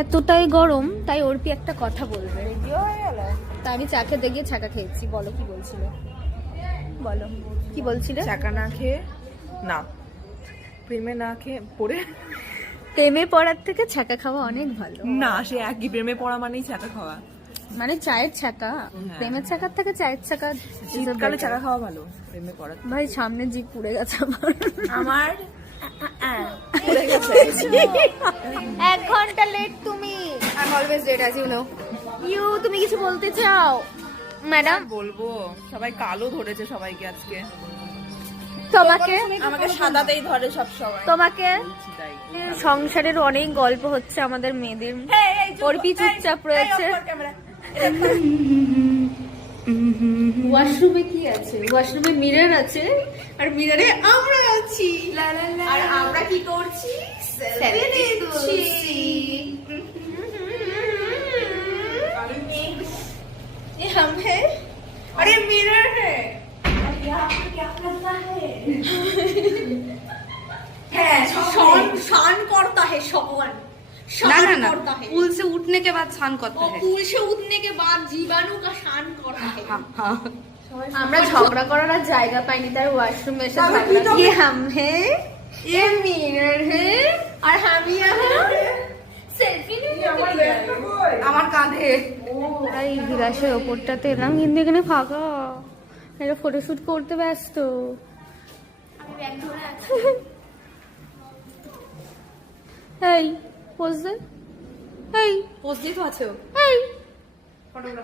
এতটাই গরম তাই অর্পি একটা কথা বলবে। তাই আমি চা খেতে গিয়ে ছাকা খেয়েছি। বলো কি বলছিলে, বলো কি বলছিলে? চাকা না খেয়ে না, প্রেমে না খেয়ে পড়ে প্রেমে পড়ার থেকে ছাকা খাওয়া অনেক ভালো। না, সে একই, প্রেমে পড়া মানেই চাকা খাওয়া। মানে চায়ের ছাকা, প্রেমের ছাকার থেকে চায়ের ছাকা। শীতকালে চাকা খাওয়া ভালো, প্রেমে পড়া। ভাই সামনে জিভ পুড়ে গেছে আমার। আমার পড়ে গেছে। 1 ঘন্টা লেট তুমি। I'm always late, as you know. তুমি কিছু বলতে চাও ম্যাডাম? বলবো, সবাই কালো ধরেছে সবাইকে আজকে। তোমাকে আমাকে সাদাতেই ধরে সব সময়। তোমাকে সংসারের অনেক গল্প হচ্ছে আমাদের মেয়েদের। অর্পি চুপচাপ রয়েছে। ওয়াশরুমে কি আছে? ওয়াশরুমে মিরর আছে, আর মিররে আমরা আছি। আর আমরা কি করছি? সেলফি তুলছি। ये हम है और ये मिरर है। क्या करता है? शान करता है, शान करता है। पुल से उठने के बाद शान करता है। पुल से उठने के बाद जीवाणु का शान करता है। আমরা ঝগড়া করার আর জায়গা পাইনি, তার ওয়াশরুমে এসে ঝগড়া। ये हम है, ये मिरर है, और हम यहाँ সেলফি নিতে আমার কাঁধে। এই বিলাসের ওপরটাতে এলাম, কিন্তু এখানে ফাঁকা। এটা ফটোশুট করতে ব্যস্ত। এই পোজ দে, এই পোস্ট দিয়ে তো আছে। এই ফটোগ্রাফার।